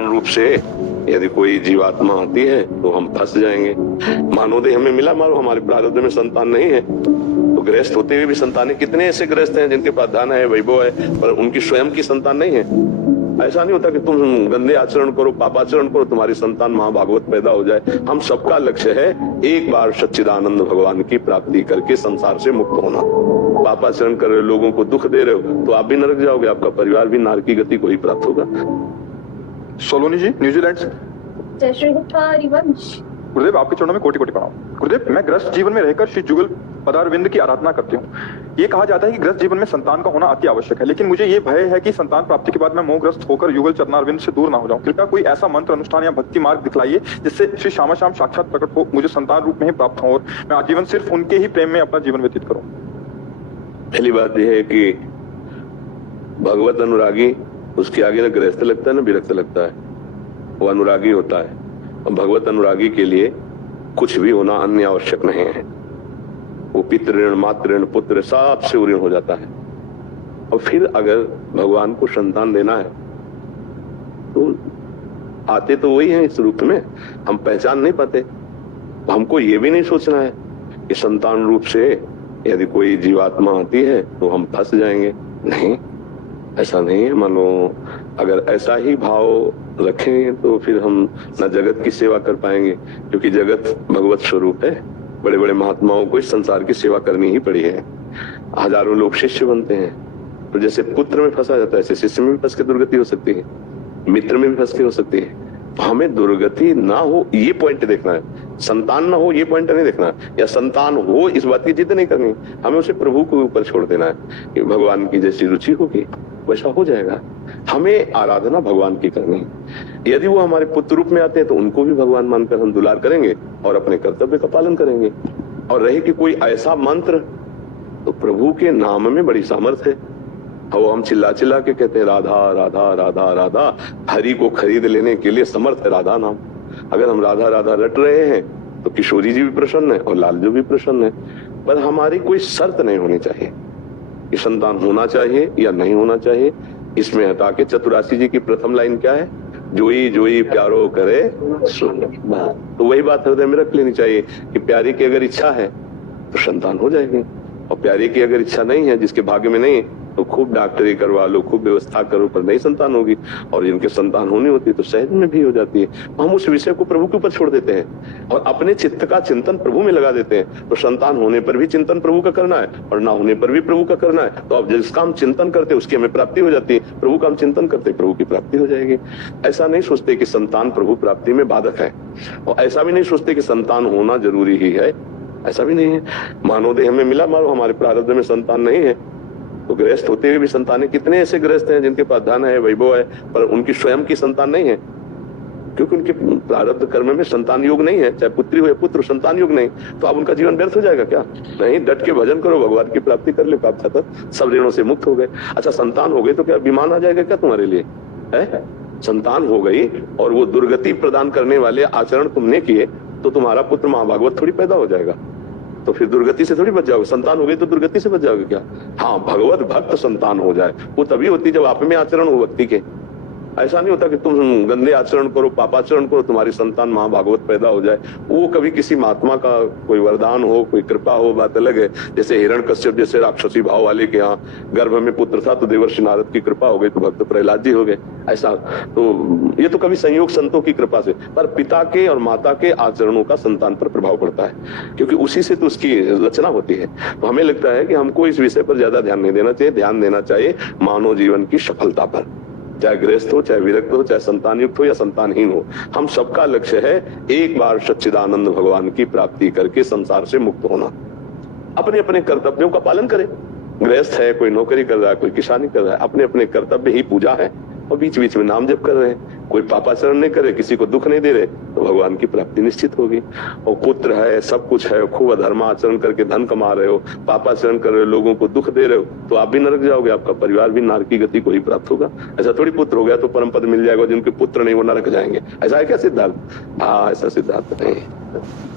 रूप से यदि कोई जीवात्मा आती है तो हम फंस जाएंगे। मानव देह हमें मिला, मानो हमारे प्रारब्ध में संतान नहीं है, तो गृहस्थ होते हुए भी संतानें, कितने ऐसे गृहस्थ हैं जिनके पास धन है, वैभव है, पर उनकी स्वयं की संतान नहीं है। ऐसा नहीं होता कि तुम गंदे आचरण करो, पापाचरण करो, तुम्हारी संतान महाभागवत पैदा हो जाए। हम सबका लक्ष्य है एक बार सच्चिदानंद भगवान की प्राप्ति करके संसार से मुक्त होना। पापाचरण कर रहे हो, लोगों को दुख दे रहे हो, तो आप भी नरक जाओगे, आपका परिवार भी नरक की गति को ही प्राप्त होगा। सोलोनी जी, न्यूजीलैंड से। जय श्री हरिवंश। गुरुदेव, आपके चरणों में कोटि कोटि प्रणाम। गुरुदेव, मैं ग्रस्त जीवन में रहकर श्री जुगल पदारविंद की आराधना करती हूँ। ये कहा जाता है कि ग्रस्त जीवन में संतान का होना अति आवश्यक है, लेकिन मुझे ये भय है कि संतान प्राप्ति के बाद मैं मोहग्रस्त होकर युगल चरणारविंद से दूर ना हो जाऊं। कृपया कोई ऐसा मंत्र, अनुष्ठान या भक्ति मार्ग दिखलाइए जिससे श्री श्यामा श्याम साक्षात प्रकट हो, मुझे संतान रूप में ही प्राप्त हो और मैं आजीवन सिर्फ उनके ही प्रेम में अपना जीवन व्यतीत करूं। पहली बात यह है कि भगवत अनुरागी, उसके आगे न गृहस्थ लगता है न विरक्त लगता है, वो अनुरागी होता है। और भगवत अनुरागी के लिए कुछ भी होना अन्य आवश्यक नहीं है। वो पितृ ऋण, मातृ ऋण, पुत्र सब से ऋण हो जाता है। और फिर अगर भगवान को संतान देना है तो आते तो वही हैं इस रूप में, हम पहचान नहीं पाते। हमको ये भी नहीं सोचना है कि संतान रूप से यदि कोई जीवात्मा आती है तो हम फंस जाएंगे। नहीं, ऐसा नहीं है। मानो अगर ऐसा ही भाव रखेंगे तो फिर हम न जगत की सेवा कर पाएंगे, क्योंकि जगत भगवत स्वरूप है। बड़े बड़े महात्माओं को इस संसार की सेवा करनी ही पड़ी है। हजारों लोग शिष्य बनते हैं, तो जैसे पुत्र में फंसा जाता है ऐसे शिष्य में भी फंस के दुर्गति हो सकती है, मित्र में भी फंस के हो सकती है। तो हमें दुर्गति ना हो ये पॉइंट देखना है, संतान ना हो ये पॉइंट नहीं देखना है, या संतान हो इस बात की जिद नहीं करनी। हमें उसे प्रभु के ऊपर छोड़ देना है कि भगवान की जैसी रुचि होगी वैसा हो जाएगा। हमें आराधना भगवान की करनी है। यदि वो हमारे पुत्र रूप में आते हैं तो उनको भी भगवान मानकर हम दुलार करेंगे और अपने कर्तव्य का पालन करेंगे। और रहे कि कोई ऐसा मंत्र, तो प्रभु के नाम में बड़ी सामर्थ्य है। वो हम चिल्ला चिल्ला के कहते हैं राधा राधा राधा राधा, हरि को खरीद लेने के लिए समर्थ है राधा नाम। अगर हम राधा राधा रट रहे हैं तो किशोरी जी भी प्रसन्न है और लाल जी भी प्रसन्न है। पर हमारी कोई शर्त नहीं होनी चाहिए कि संतान होना चाहिए या नहीं होना चाहिए। इसमें हटा के चतुरासी जी की प्रथम लाइन क्या है, जोई जोई प्यारो करे सुन। तो वही बात हृदय में रख लेनी चाहिए कि प्यारी की अगर इच्छा है तो संतान हो जाएगी, और प्यारी की अगर इच्छा नहीं है, जिसके भाग्य में नहीं, तो खूब डॉक्टरी करवा लो, खूब व्यवस्था करो, पर नहीं संतान होगी। और जिनके संतान होनी होती है तो सहज में भी हो जाती है। हम उस विषय को प्रभु के ऊपर छोड़ देते हैं और अपने चित्त का चिंतन प्रभु में लगा देते हैं। तो संतान होने पर भी चिंतन प्रभु का करना है और ना होने पर भी प्रभु का करना है। तो अब जिसका हम चिंतन करते उसकी हमें प्राप्ति हो जाती है, प्रभु का हम चिंतन करते प्रभु की प्राप्ति हो जाएगी। ऐसा नहीं सोचते कि संतान प्रभु प्राप्ति में बाधक है, और ऐसा भी नहीं सोचते कि संतान होना जरूरी ही है, ऐसा भी नहीं है। मानव देह हमें मिला, मानो हमारे प्रारब्ध में संतान नहीं है, तो गृहस्थ होते हुए भी संतानें, कितने ऐसे गृहस्थ हैं जिनके पास धन है, वैभव है, पर उनकी स्वयं की संतान नहीं है, क्योंकि उनके प्रारब्ध कर्म में संतान योग नहीं है। चाहे पुत्री हो या पुत्र, संतान योग नहीं, तो अब उनका जीवन व्यर्थ हो जाएगा क्या? नहीं, डट के भजन करो, भगवान की प्राप्ति कर ले, प्राप्त खत्म, सब ऋणों से मुक्त हो गए। अच्छा, संतान हो गए तो क्या विमान आ जाएगा क्या तुम्हारे लिए? है संतान हो गई और वो दुर्गति प्रदान करने वाले आचरण तुमने किए तो तुम्हारा पुत्र महाभागवत थोड़ी पैदा हो जाएगा, तो फिर दुर्गति से थोड़ी बच जाओगे। संतान हो गई तो दुर्गति से बच जाओगे क्या? हाँ, भगवत भक्त संतान हो जाए वो तभी होती जब आप में आचरण हो भक्ति के। ऐसा नहीं होता कि तुम गंदे आचरण करो, पापाचरण करो, तुम्हारी संतान महाभागवत पैदा हो जाए। वो कभी किसी महात्मा का कोई वरदान हो, कोई कृपा हो, बात अलग है। जैसे हिरण्यकश्यप जैसे राक्षसी भाव वाले के यहाँ गर्भ में पुत्र था तो देवर्षि नारद की कृपा हो गई तो भक्त प्रहलाद जी हो गए। ऐसा तो ये तो कभी संयोग संतों की कृपा से, पर पिता के और माता के आचरणों का संतान पर प्रभाव पड़ता है, क्योंकि उसी से तो उसकी रचना होती है। तो हमें लगता है कि हमको इस विषय पर ज्यादा ध्यान नहीं देना चाहिए, ध्यान देना चाहिए मानव जीवन की सफलता पर। चाहे गृहस्थ हो, चाहे विरक्त हो, चाहे संतान युक्त हो या संतानहीन हो, हम सबका लक्ष्य है एक बार सच्चिदानंद भगवान की प्राप्ति करके संसार से मुक्त होना। अपने अपने कर्तव्यों का पालन करें। गृहस्थ है, कोई नौकरी कर रहा है, कोई किसानी कर रहा है, अपने अपने कर्तव्य ही पूजा है, और बीच बीच में नाम जप कर रहे हैं। कोई पापाचरण नहीं करे, किसी को दुख नहीं दे रहे, तो भगवान की प्राप्ति निश्चित होगी। और पुत्र है, सब कुछ है, खूब अधर्म आचरण करके धन कमा रहे हो, पापाचरण कर रहे हो, लोगों को दुख दे रहे हो, तो आप भी नरक जाओगे, आपका परिवार भी नरक की गति को ही प्राप्त होगा। ऐसा थोड़ी पुत्र हो गया तो परम पद मिल जाएगा, जिनके पुत्र नहीं वो नरक जाएंगे। ऐसा है क्या सिद्धांत? हाँ, ऐसा सिद्धांत नहीं।